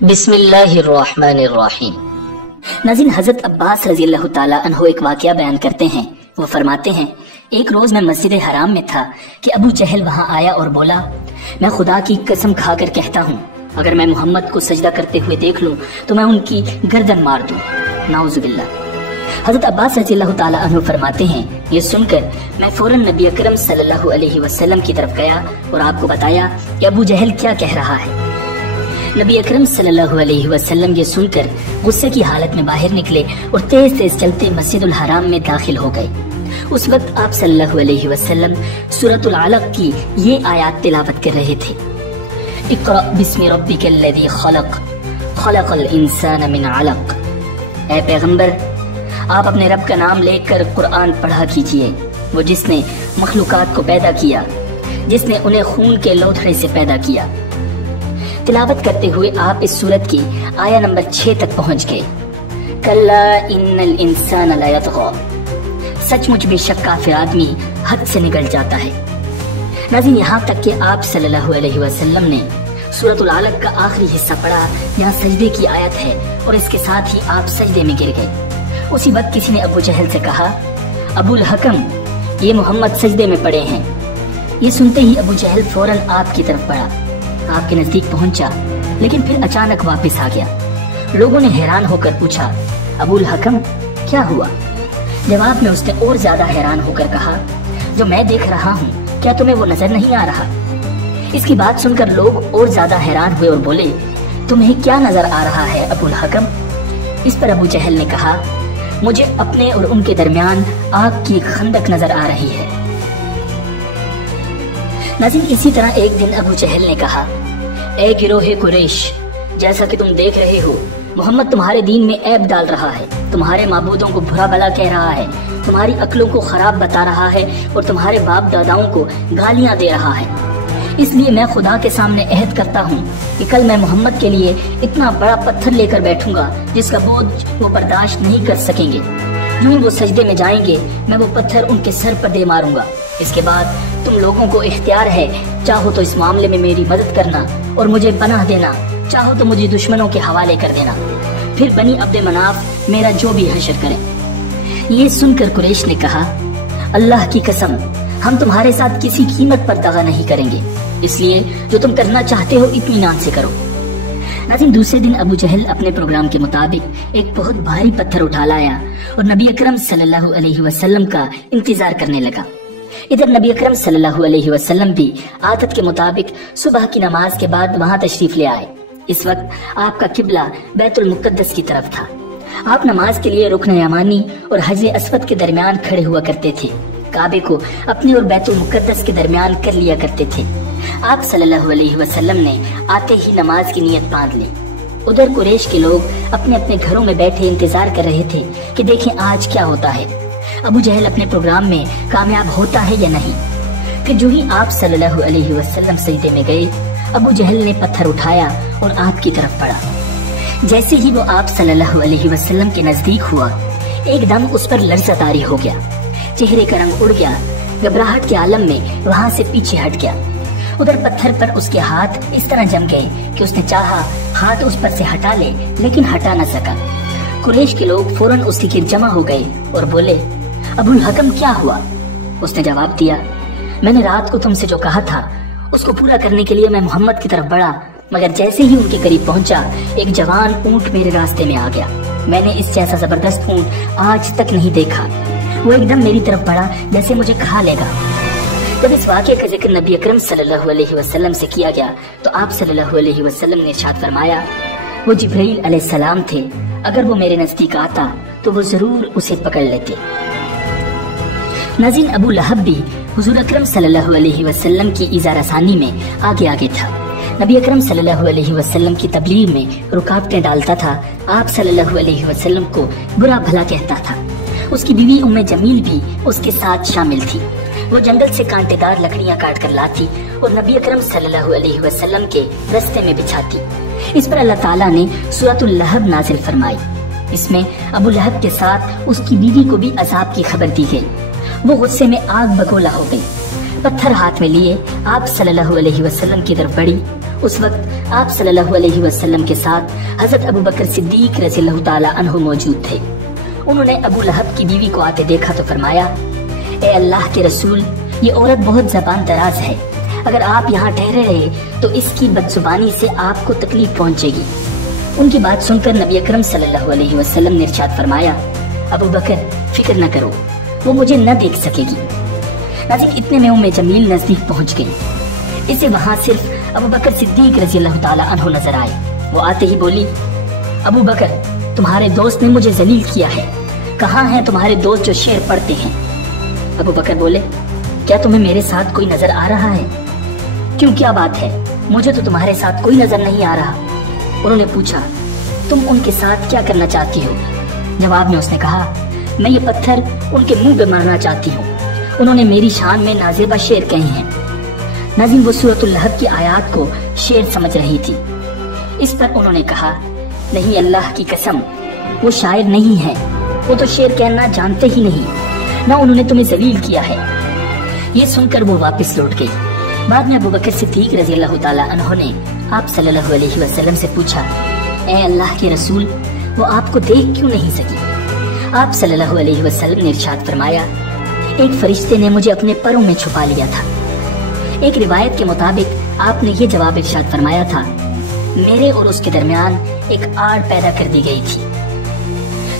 بسم اللہ الرحمن الرحیم۔ ناظرین، حضرت عباس رضی اللہ تعالیٰ عنہ ایک واقعہ بیان کرتے ہیں۔ وہ فرماتے ہیں، ایک روز میں مسجد حرام میں تھا کہ ابو جہل وہاں آیا اور بولا، میں خدا کی قسم کھا کر کہتا ہوں اگر میں محمد کو سجدہ کرتے ہوئے دیکھ لوں تو میں ان کی گردن مار دوں، نعوذ باللہ۔ حضرت عباس رضی اللہ تعالیٰ عنہ فرماتے ہیں، یہ سن کر میں فوراً نبی اکرم صلی اللہ علیہ وسلم کی طرف گیا اور آپ کو بتایا کہ ابو جہل کیا کہہ رہا ہے۔ نبی اکرم صلی اللہ علیہ وسلم یہ سن کر غصے کی حالت میں باہر نکلے اور تیز تیز چلتے مسجد الحرام میں داخل ہو گئے۔ اس وقت آپ صلی اللہ علیہ وسلم سورۃ العلق کی یہ آیات تلاوت کر رہے تھے، اقرأ بسم ربک الذی خلق خلق الانسان من علق۔ اے پیغمبر، آپ اپنے رب کا نام لے کر قرآن پڑھا کیجئے، وہ جس نے مخلوقات کو پیدا کیا، جس نے انہیں خون کے لوتھڑے سے پیدا کیا۔ تلاوت کرتے ہوئے آپ اس سورت کی آیہ نمبر 6 تک پہنچ گئے۔ کلا ان الانسان لیطغی، سچ مچ بے شک کافر آدمی حد سے نکل جاتا ہے۔ ناظرین، یہاں تک کہ آپ صلی اللہ علیہ وسلم نے سورۃ العلق کا آخری حصہ پڑھا، یہاں سجدے کی آیت ہے اور اس کے ساتھ ہی آپ سجدے میں گر گئے۔ اسی وقت کسی نے ابو جہل سے کہا، ابو الحکم، یہ محمد سجدے میں پڑے ہیں۔ یہ سنتے ہی ابو جہل فوراً آپ کی طرف بڑھا، آپ کے نزدیک پہنچا، لیکن پھر اچانک واپس آ گیا۔ لوگوں نے حیران ہو کر پوچھا، ابو الحکم کیا ہوا؟ جواب میں اس نے اور زیادہ حیران ہو کر کہا، جو میں دیکھ رہا ہوں کیا تمہیں وہ نظر نہیں آ رہا؟ اس کی بات سن کر لوگ اور زیادہ حیران ہوئے اور بولے، تمہیں کیا نظر آ رہا ہے ابو الحکم؟ اس پر ابو جہل نے کہا، مجھے اپنے اور ان کے درمیان آگ کی خندق نظر آ رہی ہے۔ ناظرین، اسی طرح ایک دن ابو جہل نے کہا، اے گروہ قریش، جیسا کہ تم دیکھ رہے ہو محمد تمہارے دین میں عیب ڈال رہا ہے، تمہارے معبودوں کو برا بھلا کہہ رہا ہے، تمہاری عقلوں کو خراب بتا رہا ہے اور تمہارے باپ داداؤں کو گالیاں دے رہا ہے۔ اس لیے میں خدا کے سامنے عہد کرتا ہوں کہ کل میں محمد کے لیے اتنا بڑا پتھر لے کر بیٹھوں گا جس کا بوجھ وہ برداشت نہیں کر سکیں گے۔ جو ہی وہ سجدے میں جائیں گے میں وہ پتھر ان کے سر پر دے ماروں گا۔ اس کے بعد تم لوگوں کو اختیار ہے، چاہو تو اس معاملے میں میری مدد کرنا اور مجھے پناہ دینا، چاہو تو مجھے دشمنوں کے حوالے کر دینا، پھر بنی عبد مناف میرا جو بھی حشر کریں۔ یہ سن کر قریش نے کہا، اللہ کی قسم، ہم تمہارے ساتھ کسی قیمت پر دغا نہیں کریں گے، اس لیے جو تم کرنا چاہتے ہو اطمینان سے کرو۔ ناظرین، دوسرے دن ابو جہل اپنے پروگرام کے مطابق ایک بہت بھاری پتھر اٹھا لایا اور نبی اکرم صلی اللہ علیہ وسلم کا انتظار کرنے لگا۔ ادھر نبی اکرم صلی اللہ علیہ وسلم بھی عادت کے مطابق صبح کی نماز کے بعد وہاں تشریف لے آئے۔ اس وقت آپ کا قبلہ بیت المقدس کی طرف تھا۔ آپ نماز کے لیے رکن یمانی اور حجر اسود کے درمیان کھڑے ہوا کرتے تھے، کعبے کو اپنے اور بیت المقدس کے درمیان کر لیا کرتے تھے۔ آپ صلی اللہ علیہ وسلم نے آتے ہی نماز کی نیت باندھ لی۔ ادھر قریش کے لوگ اپنے اپنے گھروں میں بیٹھے انتظار کر رہے تھے کہ دیکھیں آج کیا ہوتا ہے، ابو جہل اپنے پروگرام میں کامیاب ہوتا ہے یا نہیں۔ پھر جو ہی آپ صلی اللہ علیہ وسلم سجدے میں گئے، ابو جہل نے پتھر اٹھایا اور آپ کی طرف بڑھا۔ جیسے ہی وہ آپ صلی اللہ علیہ وسلم کے نزدیک ہوا، ایک دم اس پر لرزہ طاری ہو گیا، چہرے کا رنگ اڑ گیا، گھبراہٹ کے عالم میں وہاں سے پیچھے ہٹ گیا۔ ادھر پتھر پر اس کے ہاتھ اس طرح جم گئے کہ اس نے چاہا ہاتھ اس پر سے ہٹا لے لیکن ہٹا نہ سکا۔ قریش کے لوگ فوراً اس کے گرد جمع ہو گئے اور بولے، ابو الحکم کیا ہوا؟ اس نے جواب دیا، میں نے رات کو تم سے جو کہا تھا اس کو پورا کرنے کے لیے میں محمد کی طرف بڑھا، مگر جیسے ہی ان کے قریب پہنچا ایک جوان اونٹ میرے راستے میں آ گیا۔ میں نے اس جیسا زبردست اونٹ آج تک نہیں دیکھا۔ وہ ایک دم میری طرف بڑھا جیسے مجھے کھا لے گا۔ جب اس واقعے کا ذکر نبی اکرم صلی اللہ علیہ وسلم سے کیا گیا تو آپ صلی اللہ علیہ وسلم نے ارشاد فرمایا، وہ جبرائیل علیہ السلام تھے، اگر وہ میرے نزدیک آتا تو وہ ضرور اسے پکڑ لیتے۔ ناظرین، ابو لہب بھی حضور اکرم صلی اللہ علیہ وسلم کی ایذا رسانی میں آگے تھا۔ نبی اکرم صلی اللہ علیہ وسلم کی تبلیغ میں رکاوٹیں ڈالتا تھا، آپ صلی اللہ علیہ وسلم کو برا بھلا کہتا تھا۔ اس کی بیوی ام جمیل بھی اس کے ساتھ شامل تھی۔ وہ جنگل سے کانٹے دار لکڑیاں کاٹ کر لاتی اور نبی اکرم صلی اللہ علیہ وسلم کے رستے میں بچھاتی۔ اس پر اللہ تعالیٰ نے سورۃ اللہب نازل فرمائی۔ اس میں ابو لہب کے ساتھ اس کی بیوی کو بھی عذاب کی خبر دی گئی۔ وہ غصے میں آگ بگولا ہو گئی، پتھر ہاتھ میں لیے آپ صلی اللہ علیہ وسلم کی طرف بڑھی اس وقت آپ صلی اللہ علیہ وسلم کے ساتھ حضرت ابو بکر صدیق رضی اللہ تعالیٰ عنہ موجود تھے۔ انہوں نے ابو لہب کی بیوی کو آتے دیکھا تو فرمایا، اے اللہ کے رسول، یہ عورت بہت زبان دراز ہے، اگر آپ یہاں ٹھہرے رہے تو اس کی بدزبانی سے آپ کو تکلیف پہنچے گی۔ ان کی بات سن کر نبی اکرم صلی اللہ علیہ وسلم نے ارشاد فرمایا، ابو بکر فکر نہ کرو، وہ مجھے نہ دیکھ سکے گی۔ ناظرین، اتنے میں ام جمیل نزدیک پہنچ گئی۔ اسے وہاں صرف ابو بکر صدیق رضی اللہ تعالیٰ عنہ نظر آئے۔ وہ آتے ہی بولی، ابو بکر، تمہارے دوست نے مجھے ذلیل کیا ہے، کہاں ہیں تمہارے دوست جو شعر پڑھتے ہیں؟ ابو بکر بولے، کیا تمہیں میرے ساتھ کوئی نظر آ رہا ہے؟ کیوں، کیا بات ہے؟ مجھے تو تمہارے ساتھ کوئی نظر نہیں آ رہا۔ انہوں نے پوچھا، تم ان کے ساتھ کیا کرنا چاہتی ہو؟ جواب میں اس نے کہا، میں یہ پتھر ان کے منہ پہ مارنا چاہتی ہوں، انہوں نے میری شان میں نازیبہ شعر کہے ہیں۔ ناظرین، وہ سورۃ اللہب کی آیات کو شعر سمجھ رہی تھی۔ اس پر انہوں نے کہا، نہیں، اللہ کی قسم، وہ شاعر نہیں ہے، وہ تو شعر کہنا جانتے ہی نہیں، نہ انہوں نے تمہیں ذلیل کیا ہے۔ یہ سن کر وہ واپس لوٹ گئی۔ بعد میں ابو بکر صدیق رضی اللہ تعالیٰ عنہ نے آپ صلی اللہ علیہ وسلم سے پوچھا، اے اللہ کے رسول، وہ آپ کو دیکھ کیوں نہیں سکی؟ آپ صلی اللہ علیہ وسلم نے ارشاد فرمایا، ایک فرشتے نے مجھے اپنے پروں میں چھپا لیا تھا۔ ایک روایت کے مطابق آپ نے یہ جواب ارشاد فرمایا تھا، میرے اور اس کے درمیان ایک آڑ پیدا کر دی گئی تھی۔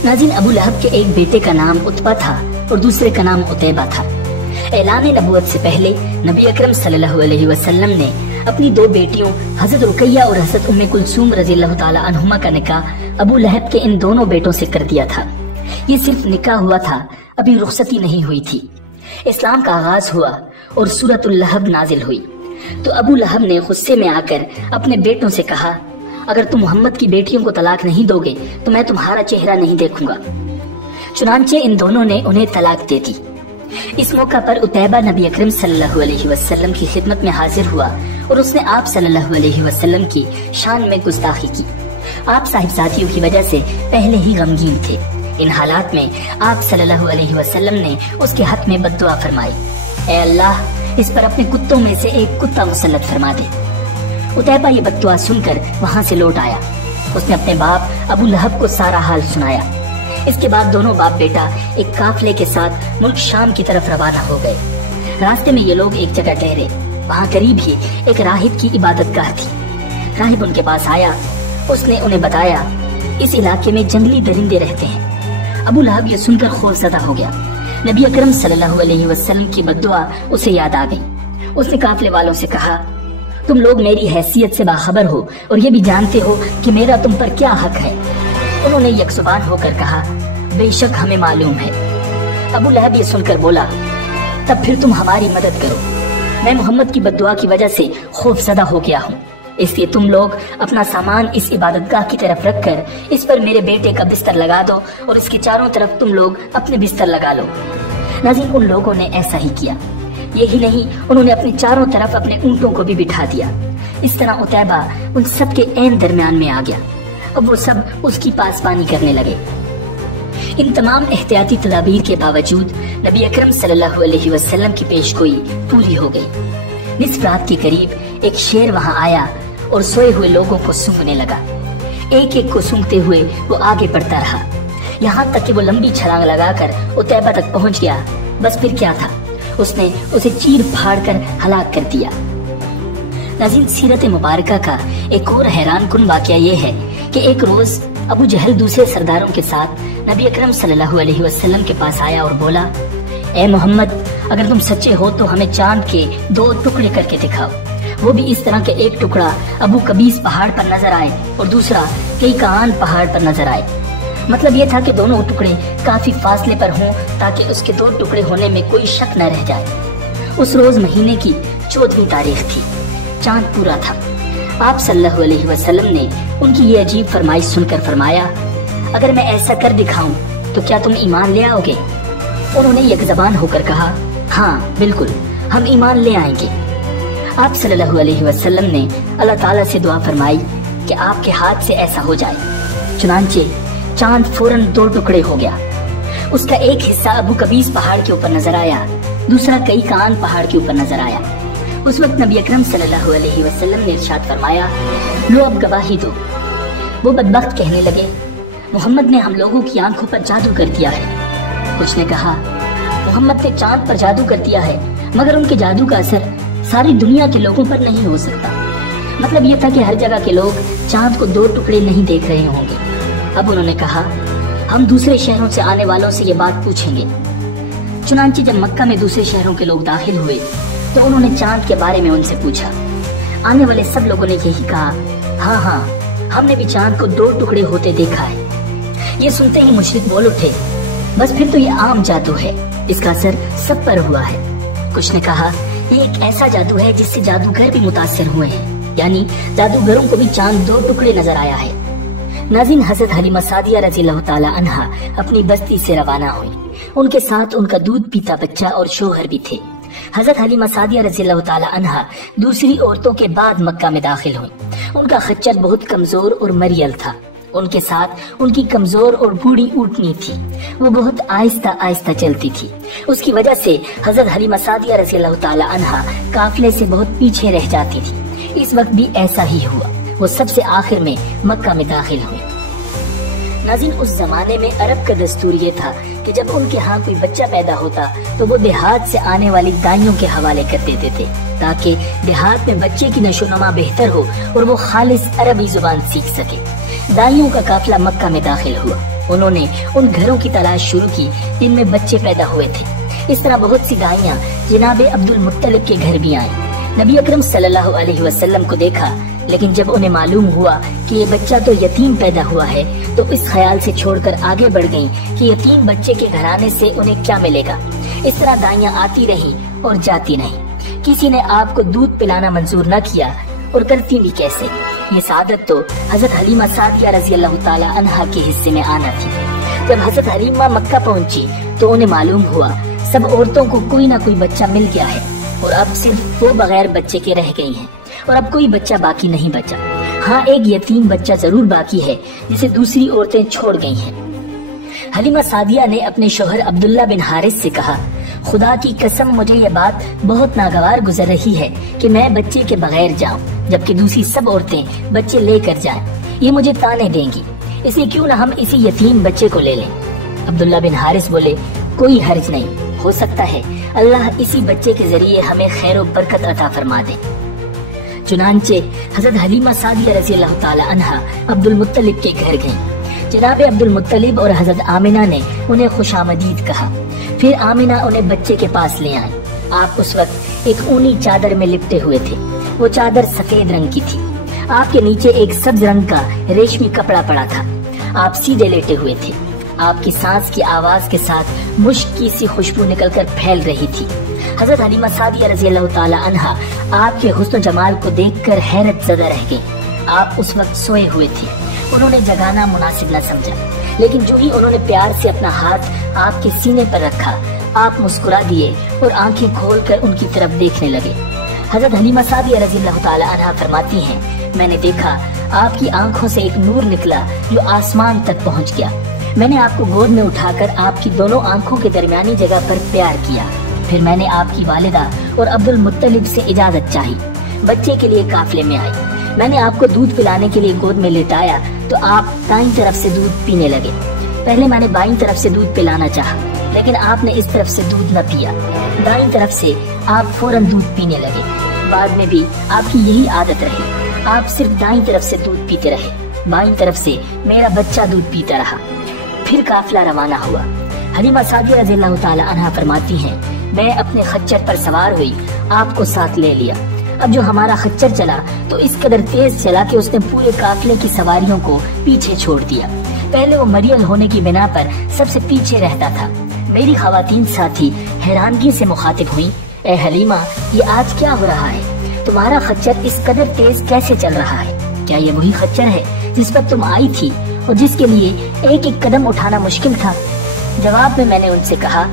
ناظرین، ابو لہب کے ایک بیٹے کا نام عتبہ تھا اور دوسرے کا نام عتیبہ تھا۔ اعلان نبوت سے پہلے نبی اکرم صلی اللہ علیہ وسلم نے اپنی دو بیٹیوں حضرت رقیہ اور حضرت ام کلثوم رضی اللہ تعالیٰ عنہما کا نکاح ابو لہب کے ان دونوں بیٹوں سے کر دیا تھا۔ یہ صرف نکاح ہوا تھا، ابھی رخصتی نہیں ہوئی تھی۔ اسلام کا آغاز ہوا اور سورۃ اللہب نازل ہوئی تو ابو لہب نے غصے میں آ کر اپنے بیٹوں سے کہا، اگر تم محمد کی بیٹیوں کو طلاق نہیں دو گے تو میں تمہارا چہرہ نہیں دیکھوں گا۔ چنانچہ ان دونوں نے انہیں طلاق دے دی۔ اس موقع پر عتیبہ نبی اکرم صلی اللہ علیہ وسلم کی خدمت میں حاضر ہوا اور اس نے آپ صلی اللہ علیہ وسلم کی شان میں گستاخی کی۔ آپ صاحبزادیوں کی وجہ سے پہلے ہی غمگین تھے۔ ان حالات میں آپ صلی اللہ علیہ وسلم نے اس کے حق میں بد دعا فرمائی، اے اللہ، اس پر اپنے کتوں میں سے ایک کتا مسلط فرما دے۔ عتیبہ یہ بد دعا سن کر وہاں سے لوٹ آیا۔ اس نے اپنے باپ ابو لہب کو سارا حال سنایا۔ اس کے بعد دونوں باپ بیٹا ایک قافلے کے ساتھ ملک شام کی طرف روانہ ہو گئے۔ راستے میں یہ لوگ ایک جگہ ٹھہرے، وہاں قریب ہی ایک راہب کی عبادت گاہ تھی۔ راہب ان کے پاس آیا، اس نے انہیں بتایا اس علاقے میں جنگلی درندے رہتے ہیں۔ ابو لہب یہ سن کر خوفزدہ ہو گیا۔ نبی اکرم صلی اللہ علیہ وسلم کی بد دعا اسے یاد آ گئی۔ اس نے قافلے والوں سے کہا، تم لوگ میری حیثیت سے باخبر ہو اور یہ بھی جانتے ہو کہ میرا تم پر کیا حق ہے۔ انہوں نے یک زبان ہو کر کہا، بے شک ہمیں معلوم ہے۔ ابو لہب یہ سن کر بولا، تب پھر تم ہماری مدد کرو، میں محمد کی بد دعا کی وجہ سے خوف زدہ ہو گیا ہوں، اس لیے تم لوگ اپنا سامان اس عبادت گاہ کی طرف رکھ کر اس پر میرے بیٹے کا بستر لگا دو اور اس کے چاروں طرف تم لوگ اپنے بستر لگا لو۔ ناظرین، ان لوگوں نے ایسا ہی کیا۔ یہی نہیں، انہوں نے اپنے چاروں طرف اپنے اونٹوں کو بھی بٹھا دیا۔ اس طرح عتیبہ ان سب کے عین درمیان میں آ گیا۔ اب وہ سب اس کی پاسبانی کرنے لگے۔ ان تمام احتیاطی تدابیر کے باوجود نبی اکرم صلی اللہ علیہ وسلم کی پیش گوئی پوری ہو گئی۔ نصف رات کے قریب ایک شیر وہاں آیا اور سوئے ہوئے لوگوں کو سونگنے لگا۔ ایک ایک کو سونگتے ہوئے وہ آگے بڑھتا رہا، یہاں تک کہ وہ لمبی چھلانگ لگا کر عتیبہ تک پہنچ گیا۔ بس پھر کیا تھا، اس نے اسے چیر پھاڑ کر ہلاک کر دیا۔ ناظرین، سیرت مبارکہ کا ایک اور حیران کن واقعہ یہ ہے کہ ایک روز ابو جہل دوسرے سرداروں کے ساتھ نبی اکرم صلی اللہ علیہ وسلم کے پاس آیا اور بولا، اے محمد، اگر تم سچے ہو تو ہمیں چاند کے 2 ٹکڑے کر کے دکھاؤ، وہ بھی اس طرح کہ ایک ٹکڑا ابو قبیس پہاڑ پر نظر آئے اور دوسرا کئی کان پہاڑ پر نظر آئے۔ مطلب یہ تھا کہ دونوں ٹکڑے کافی فاصلے پر ہوں تاکہ اس کے 2 ٹکڑے ہونے میں کوئی شک نہ رہ جائے۔ اس روز مہینے کی 14ویں تاریخ تھی، چاند پورا تھا۔ آپ صلی اللہ علیہ وسلم نے ان کی یہ عجیب فرمائش سن کر فرمایا، اگر میں ایسا کر دکھاؤں تو کیا تم ایمان لے آؤ گے؟ انہوں نے یک زبان ہو کر کہا، ہاں بالکل، ہم ایمان لے آئیں گے۔ آپ صلی اللہ علیہ وسلم نے اللہ تعالیٰ سے دعا فرمائی کہ آپ کے ہاتھ سے ایسا ہو جائے۔ چنانچہ چاند فوراً 2 ٹکڑے ہو گیا۔ اس کا ایک حصہ ابو قبیس پہاڑ کے اوپر نظر آیا، دوسرا کئی کان پہاڑ کے اوپر نظر آیا۔ उस वक्त नबी अकरम सल्लल्लाहु अलैहि वसल्लम ने इरशाद फरमाया, लो अब गवाही दो। वो बदबख्त कहने लगे, मोहम्मद ने हम लोगों की आंखों पर जादू कर दिया है। कुछ ने कहा, मोहम्मद ने चांद पर जादू कर दिया है, मगर उनके जादू का असर सारी दुनिया के लोगों पर नहीं हो सकता। मतलब ये था कि हर जगह के लोग चांद को 2 टुकड़े नहीं देख रहे होंगे। अब उन्होंने कहा, हम दूसरे शहरों से आने वालों से ये बात पूछेंगे। चुनांचे जब मक्का में दूसरे शहरों के लोग दाखिल हुए तो उन्होंने चांद के बारे में उनसे पूछा। आने वाले सब लोगों ने यही कहा, हाँ हाँ, हमने भी चांद को 2 टुकड़े होते देखा है। ये सुनते ही मुशरिक बोल उठे, बस फिर तो ये आम जादू है, इसका असर सब पर हुआ है। कुछ ने कहा, ये एक ऐसा जादू है जिससे जादूगर भी मुतासिर हुए हैं, यानी जादूगरों को भी चांद 2 टुकड़े नजर आया है। नाज़रीन, हज़रत हलीमा सादिया रज़ियल्लाहु ताला अन्हा अपनी बस्ती से रवाना हुई। उनके साथ उनका दूध पीता बच्चा और शोहर भी थे। हज़रत हलीमा सादिया रज़ियल्लाहु ताला अन्हा दूसरी औरतों के बाद मक्का में दाखिल हुई। उनका खच्चर बहुत कमजोर और मरियल था। उनके साथ उनकी कमजोर और बूढ़ी ऊँटनी थी। वो बहुत आहिस्ता आहिस्ता चलती थी। उसकी वजह से हज़रत हलीमा सादिया रज़ियल्लाहु ताला अन्हा काफिले से बहुत पीछे रह जाती थी। इस वक्त भी ऐसा ही हुआ। वो सबसे आखिर में मक्का में दाखिल हुई। नाज़रीन, उस जमाने में अरब का दस्तूर ये था कि जब उनके यहाँ कोई बच्चा पैदा होता तो वो देहात से आने वाली दाइयों के हवाले कर देते थे, ताकि देहात में बच्चे की नशोनुमा बेहतर हो और वो खालिस अरबी जुबान सीख सके। दाइयों का काफिला मक्का में दाखिल हुआ। उन्होंने उन घरों की तलाश शुरू की जिनमें बच्चे पैदा हुए थे। इस तरह बहुत सी दाइयाँ जनाब अब्दुल मुत्तलिब के घर भी आईं। नबी अकरम सल्लल्लाहु अलैहि वसल्लम को देखा, लेकिन जब उन्हें मालूम हुआ कि ये बच्चा तो यतीम पैदा हुआ है तो इस ख्याल से छोड़कर आगे बढ़ गईं कि यतीम बच्चे के घराने से उन्हें क्या मिलेगा। इस तरह दाइयाँ आती रहीं और जाती नहीं। किसी ने आपको दूध पिलाना मंजूर न किया और करती भी कैसे। ये सादत तो हजरत हलीमा सादिया रज़ियल्लाहु ताला अन्हा के हिस्से में आना थी। जब हजरत हलीमा मक्का पहुंची तो उन्हें मालूम हुआ सब औरतों को कोई ना कोई बच्चा मिल गया है और अब सिर्फ वो बगैर बच्चे के रह गई हैं और अब कोई बच्चा बाकी नहीं बचा। हाँ, एक यतीम बच्चा जरूर बाकी है जिसे दूसरी औरतें छोड़ गई हैं। हलीमा सादिया ने अपने शोहर अब्दुल्ला बिन हारिस से कहा, खुदा की कसम मुझे ये बात बहुत नागवार गुजर रही है कि मैं बच्चे के बगैर जाऊं जबकि दूसरी सब औरतें बच्चे लेकर जाएं। ये मुझे ताने देंगी, इसलिए क्यों न हम इसी यतीम बच्चे को ले लें। अब्दुल्ला बिन हारिस बोले, कोई हर्ज नहीं, हो सकता है अल्लाह इसी बच्चे के जरिए हमें खैर और बरकत अता फरमा दे। चुनांचे हजरत हलीमा सादिया रज़ियल्लाहु ताला अन्हा अब्दुल मुत्तलिब के घर गईं। जनाब अब्दुल मुत्तलिब और हजरत आमिना ने उन्हें खुशामदीद कहा। फिर आमिना उन्हें बच्चे के पास ले आई। आप उस वक्त एक ऊनी चादर में लिपटे हुए थे। वो चादर सफेद रंग की थी। आपके नीचे एक सब्ज रंग का रेशमी कपड़ा पड़ा था। आप सीधे लेटे हुए थे। आपकी सांस की आवाज के साथ मुश्क की सी खुशबू निकलकर फैल रही थी। हजरत हलीमा सादिया रज़ियल्लाहु ताला अन्हा आपके हुस्न जमाल को देखकर हैरत ज़दा रह गईं। आप उस वक्त सोए हुए थे। उन्होंने जगाना मुनासिब न समझा, लेकिन जो ही उन्होंने प्यार से अपना हाथ आपके सीने पर रखा, आप मुस्कुरा दिए और आंखें खोलकर उनकी तरफ देखने लगे। हजरत हलीमा सादिया रज़ियल्लाहु ताला अन्हा फरमाती हैं, मैंने देखा आपकी आंखों से एक नूर निकला जो आसमान तक पहुँच गया। मैंने आपको गोद में उठाकर आपकी दोनों आंखों के दरमियानी जगह पर प्यार किया। फिर मैंने आपकी वालिदा और अब्दुल मुत्तलिब से इजाजत चाही। बच्चे के लिए काफिले में आई। मैंने आपको दूध पिलाने के लिए गोद में लेटाया तो आप दाईं तरफ से दूध पीने लगे। पहले मैंने बाईं तरफ से दूध पिलाना चाहा, लेकिन आपने इस तरफ से दूध न पिया। दाईं तरफ से आप फौरन दूध पीने लगे। बाद में भी आपकी यही आदत रही। आप सिर्फ दाईं तरफ से दूध पीते रहे। बाईं तरफ से मेरा बच्चा दूध पीता रहा। फिर काफिला रवाना हुआ। हलीमा सादिया रज़ियल्लाहु ताला अन्हा फरमाती हैं, मैं अपने खच्चर पर सवार हुई, आपको साथ ले लिया। अब जो हमारा खच्चर चला तो इस कदर तेज चला कि उसने पूरे काफिले की सवारियों को पीछे छोड़ दिया। पहले वो मरियल होने की बिना पर सबसे पीछे रहता था। मेरी खवातीन साथी हैरानगी से मुखातिब हुई, ए हलीमा, ये आज क्या हो रहा है? तुम्हारा खच्चर इस कदर तेज कैसे चल रहा है? क्या ये वही खच्चर है जिस पर तुम आई थी और जिसके लिए एक एक कदम उठाना मुश्किल था? जवाब में मैंने उनसे कहा,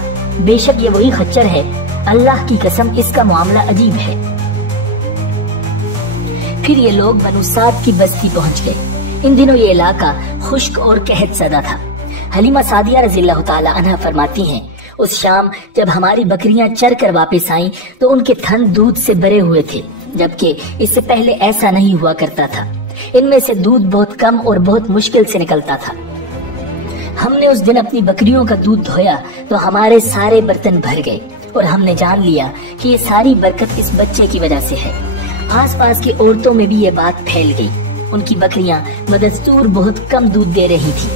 बेशक ये वही खच्चर है, अल्लाह की कसम इसका मामला अजीब है। फिर ये लोग बनु साद की बस्ती पहुंच गए। इन दिनों ये इलाका खुश्क और कहत सदा था। हलीमा सादिया रज़ियल्लाहु ताला अन्हा फरमाती हैं, उस शाम जब हमारी बकरियां चर कर वापस आईं तो उनके थन दूध से भरे हुए थे, जबकि इससे पहले ऐसा नहीं हुआ करता था। इनमें से दूध बहुत कम और बहुत मुश्किल से निकलता था। हमने उस दिन अपनी बकरियों का दूध धोया तो हमारे सारे बर्तन भर गए और हमने जान लिया कि ये सारी बरकत इस बच्चे की वजह से है। आसपास की औरतों में भी ये बात फैल गई। उनकी बकरियां बदस्तूर बहुत कम दूध दे रही थी।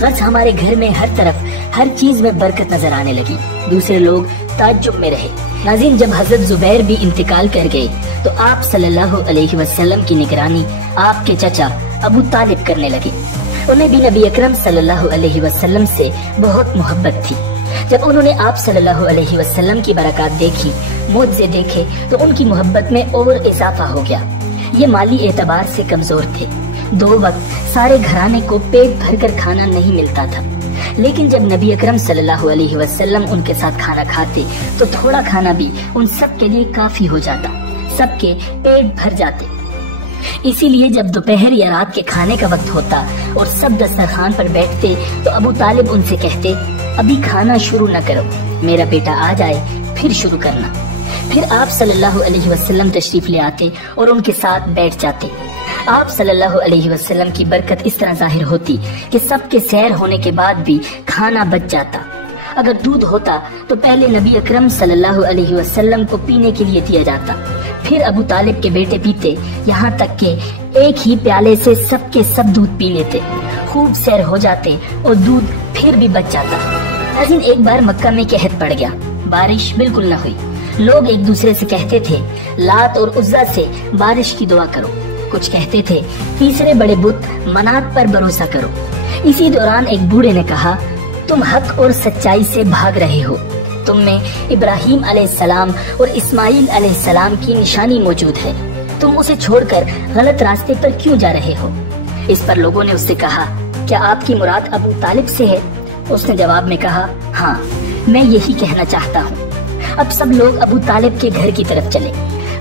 गर्ज हमारे घर में हर तरफ हर चीज में बरकत नजर आने लगी। दूसरे लोग ताज्जुब में रहे। नाज़रीन, जब हजरत जुबैर भी इंतकाल कर गए तो आप सल्लल्लाहु अलैहि वसल्लम की निगरानी आपके चचा अबू तालिब करने लगे। उन्हें भी नबी अकरम सल्लल्लाहु अलैहि वसल्लम से बहुत मोहब्बत थी। जब उन्होंने आप सल्लल्लाहु अलैहि वसल्लम की बरकत देखी, मुझसे देखे, तो उनकी मोहब्बत में और इजाफा हो गया। ये माली एतबार से कमजोर थे। 2 वक्त सारे घराने को पेट भरकर खाना नहीं मिलता था, लेकिन जब नबी अकरम सल्लल्लाहु अलैहि वसल्लम उनके साथ खाना खाते तो थोड़ा खाना भी उन सब के लिए काफी हो जाता, सबके पेट भर जाते। इसीलिए जब दोपहर या रात के खाने का वक्त होता और सब दस्तरखान पर बैठते तो अबू तालिब उनसे कहते, अभी खाना शुरू न करो, मेरा बेटा आ जाए फिर शुरू करना। फिर आप सल्लल्लाहु अलैहि वसल्लम तशरीफ ले आते और उनके साथ बैठ जाते। आप सल्लल्लाहु अलैहि वसल्लम की बरकत इस तरह जाहिर होती कि सबके सैर होने के बाद भी खाना बच जाता। अगर दूध होता तो पहले नबी अकरम सल्लल्लाहु अलैहि वसल्लम को पीने के लिए दिया जाता, फिर अबू तालिब के बेटे पीते, यहाँ तक के एक ही प्याले से सबके सब दूध पी लेते। खूब सैर हो जाते और दूध फिर भी बच जाता। लेकिन एक बार मक्का में कहत पड़ गया, बारिश बिल्कुल न हुई। लोग एक दूसरे से कहते थे, लात और उज्जा से बारिश की दुआ करो। कुछ कहते थे, तीसरे बड़े बुत मनात पर भरोसा करो। इसी दौरान एक बूढ़े ने कहा, तुम हक और सच्चाई से भाग रहे हो। तुम में इब्राहिम अलैहिस्सलाम और इस्माइल अलैहिस्सलाम की निशानी मौजूद है। तुम उसे छोड़कर गलत रास्ते पर क्यों जा रहे हो? इस पर लोगों ने उससे कहा, क्या आपकी मुराद अबू तालिब से है? उसने जवाब में कहा, हाँ, मैं यही कहना चाहता हूँ। अब सब लोग अबू तालिब के घर की तरफ चले।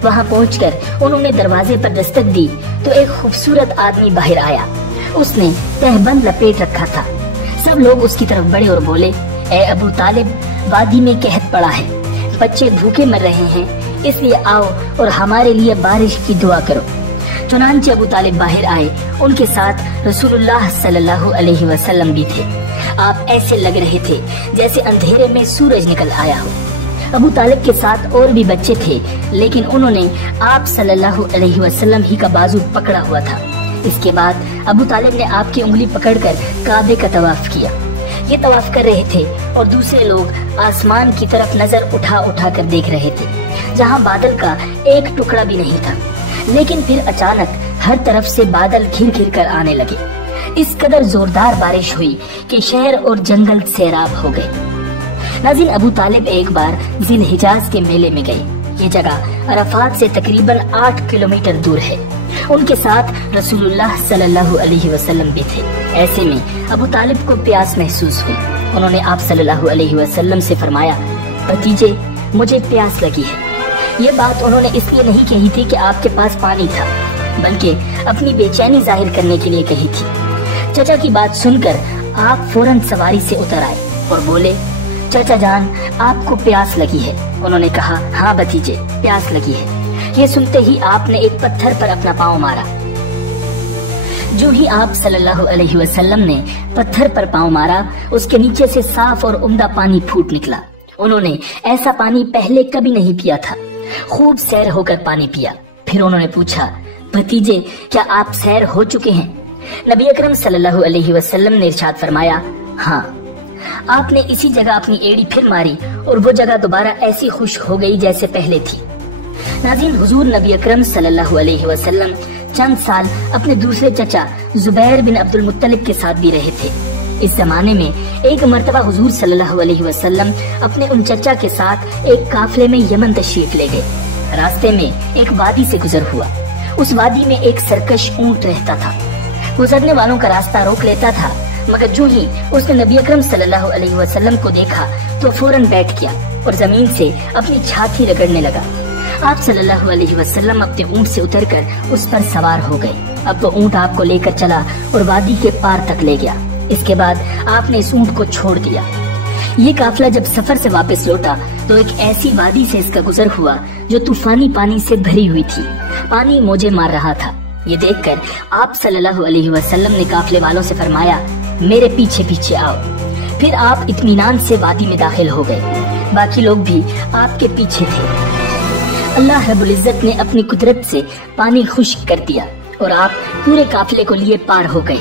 वहाँ पहुंचकर उन्होंने दरवाजे पर दस्तक दी तो एक खूबसूरत आदमी बाहर आया। उसने तहबंद लपेट रखा था। सब लोग उसकी तरफ बढ़े और बोले, ए अबू तालिब, वादी में कहत पड़ा है, बच्चे भूखे मर रहे हैं, इसलिए आओ और हमारे लिए बारिश की दुआ करो। चुनांचे अबू तालिब बाहर आए। उनके साथ रसूलुल्लाह सल्लल्लाहु अलैहि वसल्लम भी थे। आप ऐसे लग रहे थे जैसे अंधेरे में सूरज निकल आया हो। अबू तालिब के साथ और भी बच्चे थे, लेकिन उन्होंने आप सल्लल्लाहु अलैहि वसल्लम ही का बाजू पकड़ा हुआ था। इसके बाद अबू तालिब ने आपकी उंगली पकड़कर काबे का तवाफ किया। ये तवाफ कर रहे थे और दूसरे लोग आसमान की तरफ नजर उठा उठा कर देख रहे थे, जहाँ बादल का एक टुकड़ा भी नहीं था। लेकिन फिर अचानक हर तरफ से बादल घिर घिर कर आने लगे। इस कदर जोरदार बारिश हुई कि शहर और जंगल सैराब हो गए। नाज़रीन, अबू तालिब एक बार जिल हिजाज के मेले में गए। ये जगह अरफात से तकरीबन 8 किलोमीटर दूर है। उनके साथ रसूलुल्लाह सल्लल्लाहु अलैहि वसल्लम भी थे। ऐसे में अबू तालिब को प्यास महसूस हुई। उन्होंने आप सल्लल्लाहु अलैहि वसल्लम से फरमाया, भतीजे, मुझे प्यास लगी है। ये बात उन्होंने इसलिए नहीं कही थी कि आपके पास पानी था, बल्कि अपनी बेचैनी जाहिर करने के लिए कही थी। चचा की बात सुनकर आप फौरन सवारी से उतर आए और बोले, चाचा जान, आपको प्यास लगी है? उन्होंने कहा, हाँ भतीजे, प्यास लगी है। ये सुनते ही आपने एक पत्थर पर अपना पांव मारा। जो ही आप सल्लल्लाहु अलैहि वसल्लम ने पत्थर पर पांव मारा, उसके नीचे से साफ और उम्दा पानी फूट निकला। उन्होंने ऐसा पानी पहले कभी नहीं पिया था। खूब सैर होकर पानी पिया। फिर उन्होंने पूछा, भतीजे, क्या आप सैर हो चुके हैं? नबी अकरम सल्लल्लाहु अलैहि वसल्लम ने इरशाद फरमाया, हाँ। आपने इसी जगह अपनी एड़ी फिर मारी और वो जगह दोबारा ऐसी खुश हो गई जैसे पहले थी। नाज़रीन, हुजूर नबी अकरम सल्लल्लाहु अलैहि वसल्लम चंद साल अपने दूसरे चचा जुबैर बिन अब्दुल मुत्तलिब के साथ भी रहे थे। इस जमाने में एक मर्तबा हुजूर सल्लल्लाहु अलैहि वसल्लम अपने उन चचा के साथ एक काफिले में यमन तशरीफ ले गए। रास्ते में एक वादी से गुजर हुआ। उस वादी में एक सरकश ऊंट रहता था। गुजरने वालों का रास्ता रोक लेता था, मगर जो ही उसने नबी अकरम सल्लल्लाहु अलैहि वसल्लम को देखा तो फौरन बैठ गया और जमीन से अपनी छाती रगड़ने लगा। आप सल्लल्लाहु अलैहि वसल्लम अपने ऊंट से उतरकर उस पर सवार हो गए। अब वो ऊंट आपको लेकर चला और वादी के पार तक ले गया। इसके बाद आपने इस ऊंट को छोड़ दिया। یہ قافلہ جب سفر سے واپس لوٹا تو ایک ایسی وادی سے اس کا گزر ہوا جو طوفانی پانی سے بھری ہوئی تھی۔ پانی موجیں مار رہا تھا۔ یہ دیکھ کر آپ صلی اللہ علیہ وسلم نے قافلے والوں سے فرمایا، میرے پیچھے پیچھے آؤ۔ پھر آپ اطمینان سے وادی میں داخل ہو گئے۔ باقی لوگ بھی آپ کے پیچھے تھے۔ اللہ رب العزت نے اپنی قدرت سے پانی خشک کر دیا اور آپ پورے قافلے کو لیے پار ہو گئے۔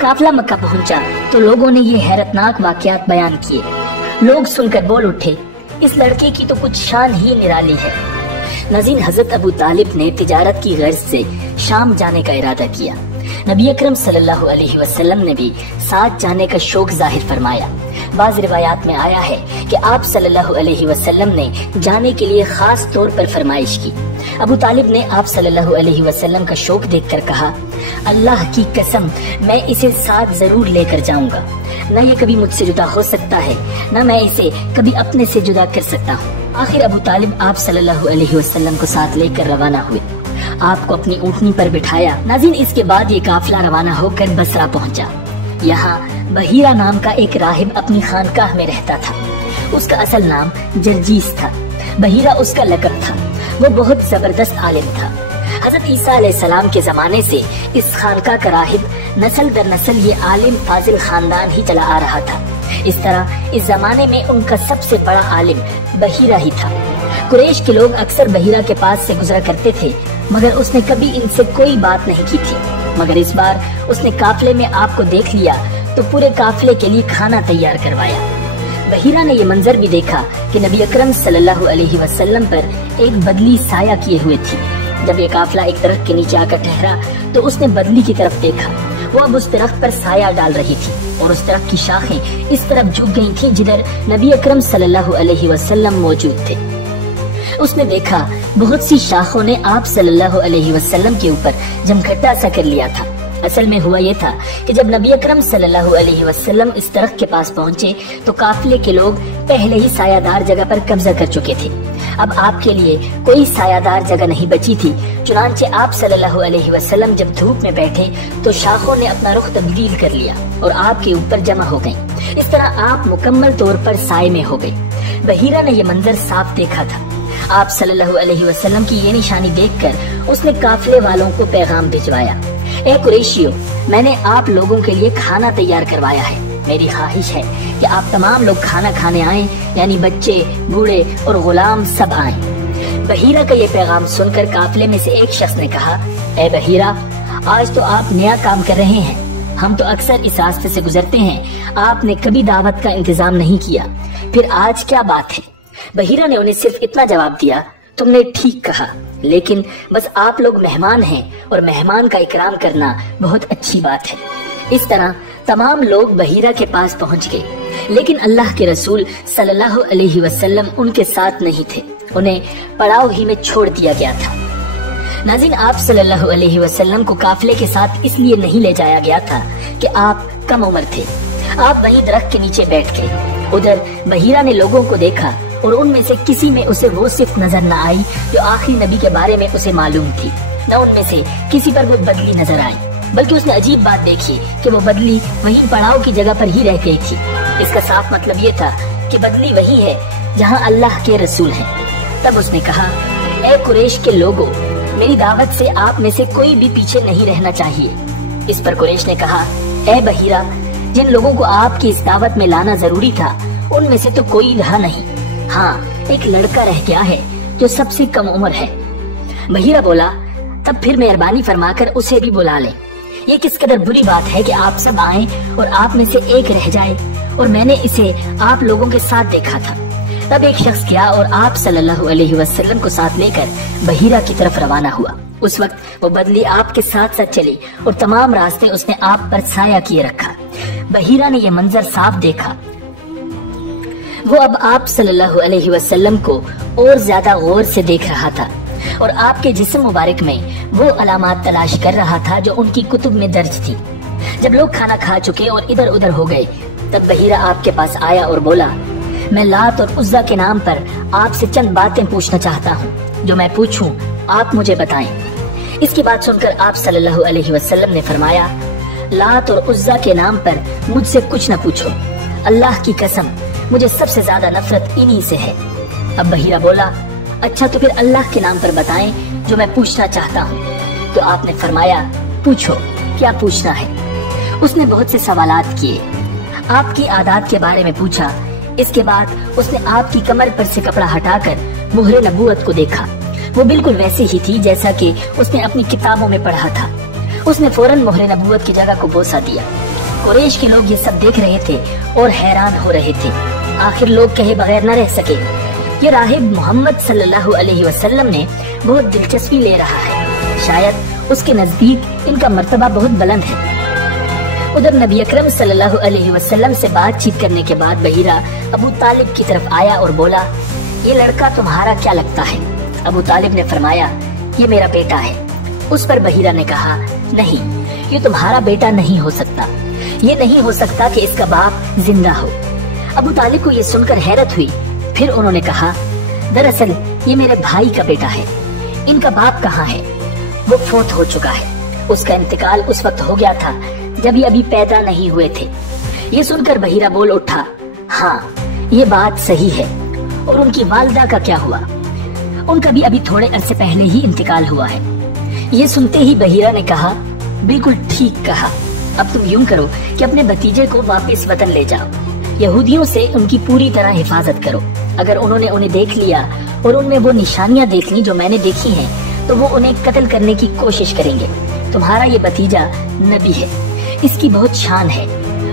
قافلہ مکہ پہنچا تو لوگوں نے یہ حیرتناک واقعات بیان کیے۔ لوگ سن کر بول اٹھے، اس لڑکے کی تو کچھ شان ہی نرالی ہے۔ ناظرین، حضرت ابو طالب نے تجارت کی غرض سے شام جانے کا ارادہ کیا۔ نبی اکرم صلی اللہ علیہ وسلم نے بھی ساتھ جانے کا شوق ظاہر فرمایا۔ بعض روایات میں آیا ہے کہ آپ صلی اللہ علیہ وسلم نے جانے کے لیے خاص طور پر فرمائش کی۔ ابو طالب نے آپ صلی اللہ علیہ وسلم کا شوق دیکھ کر کہا، اللہ کی قسم میں اسے ساتھ ضرور لے کر جاؤں گا۔ نہ یہ کبھی مجھ سے جدا ہو سکتا ہے، نہ میں اسے کبھی اپنے سے جدا کر سکتا ہوں۔ آخر ابو طالب آپ صلی اللہ علیہ وسلم کو ساتھ لے کر روانہ ہوئے۔ آپ کو اپنی اونٹنی پر بٹھایا۔ ناظرین، اس کے بعد یہ قافلہ روانہ ہو کر بصرہ پہنچا۔ یہاں بحیرہ نام کا ایک راہب اپنی خانقاہ میں رہتا تھا۔ اس کا اصل نام جرجیس تھا، بحیرہ اس کا لقب تھا۔ وہ بہت زبردست عالم تھا۔ حضرت عیسیٰ علیہ السلام کے زمانے سے اس خانقاہ کا راہب نسل در نسل یہ عالم فاضل خاندان ہی چلا آ رہا تھا۔ اس طرح اس زمانے میں ان کا سب سے بڑا عالم بحیرہ ہی تھا۔ قریش کے لوگ اکثر بحیرہ کے پاس سے گزرا کرتے تھے، مگر اس نے کبھی ان سے کوئی بات نہیں کی تھی۔ مگر اس بار اس نے قافلے میں آپ کو دیکھ لیا تو پورے قافلے کے لیے کھانا تیار کروایا۔ بحیرہ نے یہ منظر بھی دیکھا کہ نبی اکرم صلی اللہ علیہ وسلم پر ایک بدلی سایہ کیے ہوئے تھی۔ جب یہ قافلہ ایک درخت کے نیچے آ کر ٹھہرا تو اس نے بدلی کی طرف دیکھا۔ وہ اب اس درخت پر سایہ ڈال رہی تھی اور اس درخت کی شاخیں اس طرف جھک گئی تھیں جدھر نبی اکرم صلی اللہ علیہ وسلم موجود تھے۔ اس نے دیکھا بہت سی شاخوں نے آپ صلی اللہ علیہ وسلم کے اوپر جمکھٹا سا کر لیا تھا۔ اصل میں ہوا یہ تھا کہ جب نبی اکرم صلی اللہ علیہ وسلم اس درخت کے پاس پہنچے تو قافلے کے لوگ پہلے ہی سایہ دار جگہ پر قبضہ کر چکے تھے۔ اب آپ کے لیے کوئی سایہ دار جگہ نہیں بچی تھی۔ چنانچہ آپ صلی اللہ علیہ وسلم جب دھوپ میں بیٹھے تو شاخوں نے اپنا رخ تبدیل کر لیا اور آپ کے اوپر جمع ہو گئیں۔ اس طرح آپ مکمل طور پر سائے میں ہو گئے۔ بحیرہ نے یہ منظر صاف دیکھا تھا۔ آپ صلی اللہ علیہ وسلم کی یہ نشانی دیکھ کر اس نے قافلے والوں کو پیغام بھجوایا، اے قریشیو، میں نے آپ لوگوں کے لیے کھانا تیار کروایا ہے۔ میری خواہش ہے کہ آپ تمام لوگ کھانا کھانے آئیں، یعنی بچے، بوڑھے اور غلام سب آئیں۔ بحیرہ کا یہ پیغام سن کر قافلے میں سے ایک شخص نے کہا، اے بحیرہ، آج تو آپ نیا کام کر رہے ہیں۔ ہم تو اکثر اس راستے سے گزرتے ہیں، آپ نے کبھی دعوت کا انتظام نہیں کیا، پھر آج کیا بات ہے؟ بحیرہ نے انہیں صرف اتنا جواب دیا، تم نے ٹھیک کہا، لیکن بس آپ لوگ مہمان ہیں اور مہمان کا اکرام کرنا بہت اچھی بات ہے۔ اس طرح تمام لوگ بحیرہ کے پاس پہنچ گئے، لیکن اللہ کے رسول صلی اللہ علیہ وسلم ان کے ساتھ نہیں تھے، انہیں پڑاؤ ہی میں چھوڑ دیا گیا تھا۔ ناظرین، آپ صلی اللہ علیہ وسلم کو قافلے کے ساتھ اس لیے نہیں لے جایا گیا تھا کہ آپ کم عمر تھے۔ آپ وہیں درخت کے نیچے بیٹھ گئے۔ ادھر بحیرہ نے لوگوں کو دیکھا اور ان میں سے کسی میں اسے وہ صفت نظر نہ آئی جو آخری نبی کے بارے میں اسے معلوم تھی، نہ ان میں سے کسی پر وہ بدلی نظر آئی، بلکہ اس نے عجیب بات دیکھی کہ وہ بدلی وہیں پڑاؤ کی جگہ پر ہی رہ گئی تھی۔ اس کا صاف مطلب یہ تھا کہ بدلی وہی ہے جہاں اللہ کے رسول ہیں۔ تب اس نے کہا، اے قریش کے لوگوں، میری دعوت سے آپ میں سے کوئی بھی پیچھے نہیں رہنا چاہیے۔ اس پر قریش نے کہا، اے بحیرہ، جن لوگوں کو آپ کی اس دعوت میں لانا ضروری تھا ان میں سے تو کوئی رہا نہیں، ہاں ایک لڑکا رہ گیا ہے جو سب سے کم عمر ہے۔ بحیرہ بولا، تب پھر مہربانی فرما کر اسے بھی بلا لیں۔ یہ کس قدر بری بات ہے کہ آپ سب آئیں اور آپ میں سے ایک رہ جائے، اور میں نے اسے آپ لوگوں کے ساتھ دیکھا تھا۔ تب ایک شخص گیا اور آپ صلی اللہ علیہ وسلم کو ساتھ لے کر بحیرہ کی طرف روانہ ہوا۔ اس وقت وہ بدلی آپ کے ساتھ ساتھ چلی اور تمام راستے اس نے آپ پر سایہ کیے رکھا۔ بحیرہ نے یہ منظر صاف دیکھا۔ وہ اب آپ صلی اللہ علیہ وسلم کو اور زیادہ غور سے دیکھ رہا تھا اور آپ کے جسم مبارک میں وہ علامات تلاش کر رہا تھا جو ان کی کتب میں درج تھی۔ جب لوگ کھانا کھا چکے اور ادھر ادھر ہو گئے تب بحیرہ آپ کے پاس آیا اور بولا، میں لات اور عزا کے نام پر آپ سے چند باتیں پوچھنا چاہتا ہوں، جو میں پوچھوں آپ مجھے بتائیں۔ اس کی بات سن کر آپ صلی اللہ علیہ وسلم نے فرمایا، لات اور عزا کے نام پر مجھ سے کچھ نہ پوچھو، اللہ کی قسم मुझे सबसे ज्यादा नफरत इन्हीं से है। अब बहीरा बोला, अच्छा तो फिर अल्लाह के नाम पर बताएं जो मैं पूछना चाहता हूँ। तो आपने फरमाया, पूछो, क्या पूछना है। उसने बहुत से सवालात किए, आपकी आदात के बारे में पूछा। इसके बाद उसने आपकी कमर पर से कपड़ा हटाकर मुहरे नबूवत को देखा। वो बिल्कुल वैसे ही थी जैसा कि उसने अपनी किताबों में पढ़ा था। उसने फौरन मुहरे नबूवत की जगह को बोसा दिया। कुरैश के लोग ये सब देख रहे थे और हैरान हो रहे थे। आखिर लोग कहे बगैर न रह सके, ये राहिब मोहम्मद सल्लल्लाहु अलैहि वसल्लम ने बहुत दिलचस्पी ले रहा है, शायद उसके नजदीक इनका मर्तबा बहुत बुलंद है। उधर नबी अकरम सल्लल्लाहु अलैहि वसल्लम से बातचीत करने के बाद बहीरा अबू तालिब की तरफ आया और बोला, ये लड़का तुम्हारा क्या लगता है। अबू तालिब ने फरमाया, ये मेरा बेटा है। उस पर बहीरा ने कहा, नहीं, ये तुम्हारा बेटा नहीं हो सकता। ये नहीं हो सकता कि इसका बाप जिंदा हो। अबू तालिब को ये सुनकर हैरत हुई। फिर उन्होंने कहा, दरअसल ये मेरे भाई का बेटा है। इनका बाप कहाँ है? वो फौत हो चुका है। उसका इंतकाल उस वक्त हो गया था जब ये अभी पैदा नहीं हुए थे। ये सुनकर बहीरा बोल उठा, हाँ, ये बात सही है। और उनकी वालिदा का क्या हुआ? उनका भी अभी थोड़े अरसे पहले ही इंतकाल हुआ है। ये सुनते ही बहीरा ने कहा, बिल्कुल ठीक कहा। अब तुम यूं करो कि अपने भतीजे को वापस वतन ले जाओ। यहूदियों से उनकी पूरी तरह हिफाजत करो। अगर उन्होंने उन्हें देख लिया और उनमें वो निशानियां देख ली जो मैंने देखी हैं, तो वो उन्हें कत्ल करने की कोशिश करेंगे। तुम्हारा ये भतीजा नबी है, इसकी बहुत शान है।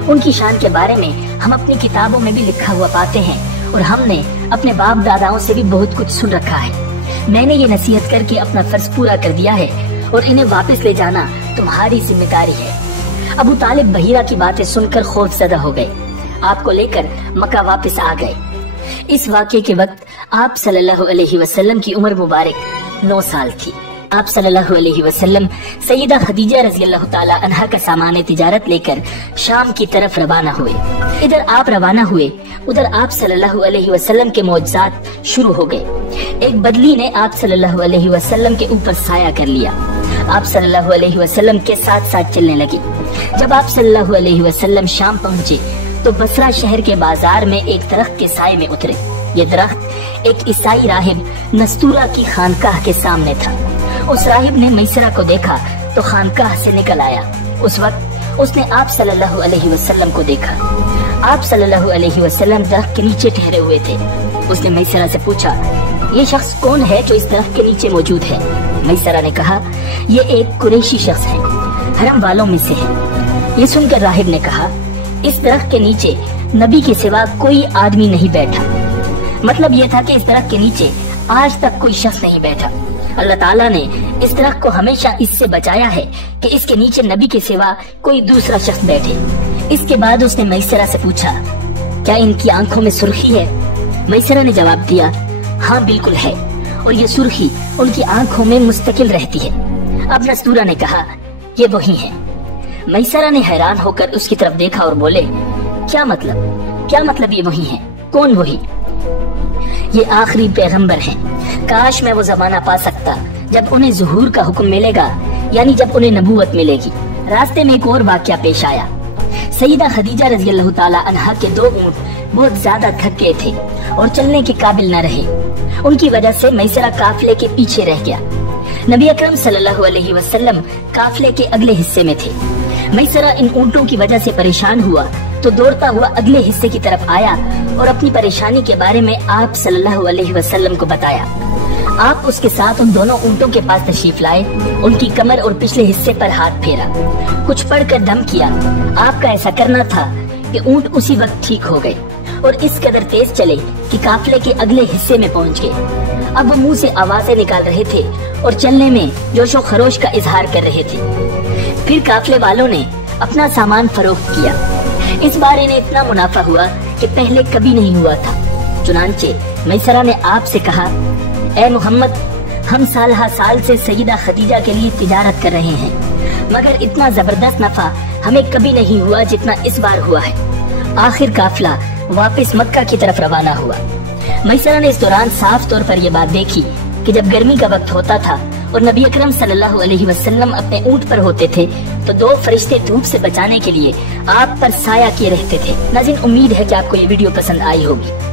उनकी शान के बारे में हम अपनी किताबों में भी लिखा हुआ पाते हैं और हमने अपने बाप दादाओं से भी बहुत कुछ सुन रखा है। मैंने ये नसीहत करके अपना फर्ज पूरा कर दिया है और इन्हें वापस ले जाना तुम्हारी जिम्मेदारी है। अबू तालिब बहीरा की बातें सुनकर खौफजदा हो गए। आपको लेकर मक्का वापस आ गए। इस वाक़े के वक्त आप सल्लल्लाहु अलैहि वसल्लम की उम्र मुबारक 9 साल थी। आप सल्लल्लाहु अलैहि वसल्लम सैयदा खदीजा रज़ियल्लाहु ताला अन्हा का सामान तिजारत लेकर शाम की तरफ रवाना हुए। इधर आप रवाना हुए, उधर आप सल्लल्लाहु अलैहि वसल्लम के मौजज़ात शुरू हो गए। एक बदली ने आप सल्लल्लाहु अलैहि वसल्लम के ऊपर साया कर लिया। आप सल्लल्लाहु अलैहि वसल्लम के साथ साथ चलने लगी। जब आप सल्लल्लाहु अलैहि वसल्लम शाम पहुँचे तो बसरा शहर के बाजार में एक दरख्त के साये में उतरे। ये दरख्त एक ईसाई राहिब नस्तूरा की खानकाह के सामने था। उस राहिब ने मैसरा को देखा तो खानकाह से निकल आया। उस वक्त उसने आप सल्लल्लाहु अलैहि वसल्लम को देखा। आप सल्लल्लाहु अलैहि वसल्लम दरख्त के नीचे ठहरे हुए थे। उसने मैसरा से पूछा, ये शख्स कौन है जो इस दरख्त के नीचे मौजूद है? मैसरा ने कहा, ये एक कुरैशी शख्स है, हरम वालों में से है। ये सुनकर राहिब ने कहा, इस दरख्त के नीचे नबी के सिवा कोई आदमी नहीं बैठा। मतलब ये था कि इस दरख्त के नीचे आज तक कोई शख्स नहीं बैठा। अल्लाह ताला ने इस दरख्त को हमेशा इससे बचाया है कि इसके नीचे नबी के सिवा कोई दूसरा शख्स बैठे। इसके बाद उसने मैसरा से पूछा, क्या इनकी आंखों में सुर्खी है? मैसरा ने जवाब दिया, हाँ बिल्कुल है, और ये सुर्खी उनकी आंखों में मुस्तकिल रहती है। अब नस्तूरा ने कहा, ये वही है। मैसरा ने हैरान होकर उसकी तरफ देखा और बोले, क्या मतलब ये वही है? कौन वही? ये आखिरी पैगंबर हैं। काश मैं वो जमाना पा सकता जब उन्हें ज़ुहूर का हुक्म मिलेगा, यानी जब उन्हें नबूवत मिलेगी। रास्ते में एक और वाक़या पेश आया। सैयदा खदीजा रज़ियल्लाहु ताला अन्हा के 2 ऊँट बहुत ज्यादा थक गए थे और चलने के काबिल न रहे। उनकी वजह से मैसरा काफिले के पीछे रह गया। नबी अकरम सल्लल्लाहु अलैहि वसल्लम काफिले के अगले हिस्से में थे। मैसरा इन ऊँटों की वजह से परेशान हुआ तो दौड़ता हुआ अगले हिस्से की तरफ आया और अपनी परेशानी के बारे में आप सल्लल्लाहु अलैहि वसल्लम को बताया। आप उसके साथ उन दोनों ऊँटों के पास तशरीफ लाए, उनकी कमर और पिछले हिस्से पर हाथ फेरा, कुछ पढ़कर दम किया। आपका ऐसा करना था कि ऊँट उसी वक्त ठीक हो गए और इस कदर तेज चले कि काफिले के अगले हिस्से में पहुँच गए। अब वो मुंह से आवाजें निकाल रहे थे और चलने में जोशो खरोश का इजहार कर रहे थे। फिर काफिले वालों ने अपना सामान फरोख्त किया। इस बार इन्हें इतना मुनाफा हुआ कि पहले कभी नहीं हुआ था। चुनांचे मैसरा ने आपसे कहा, ए मोहम्मद, हम साल हर साल से सैयदा खदीजा के लिए तिजारत कर रहे हैं, मगर इतना जबरदस्त नफा हमें कभी नहीं हुआ जितना इस बार हुआ है। आखिर काफिला वापस मक्का की तरफ रवाना हुआ। मैसरा ने इस दौरान साफ तौर पर यह बात देखी कि जब गर्मी का वक्त होता था और नबी अकरम सल्लल्लाहु अलैहि वसल्लम अपने ऊंट पर होते थे तो 2 फरिश्ते धूप से बचाने के लिए आप पर साया किए रहते थे। नाज़रीन, उम्मीद है कि आपको ये वीडियो पसंद आई होगी।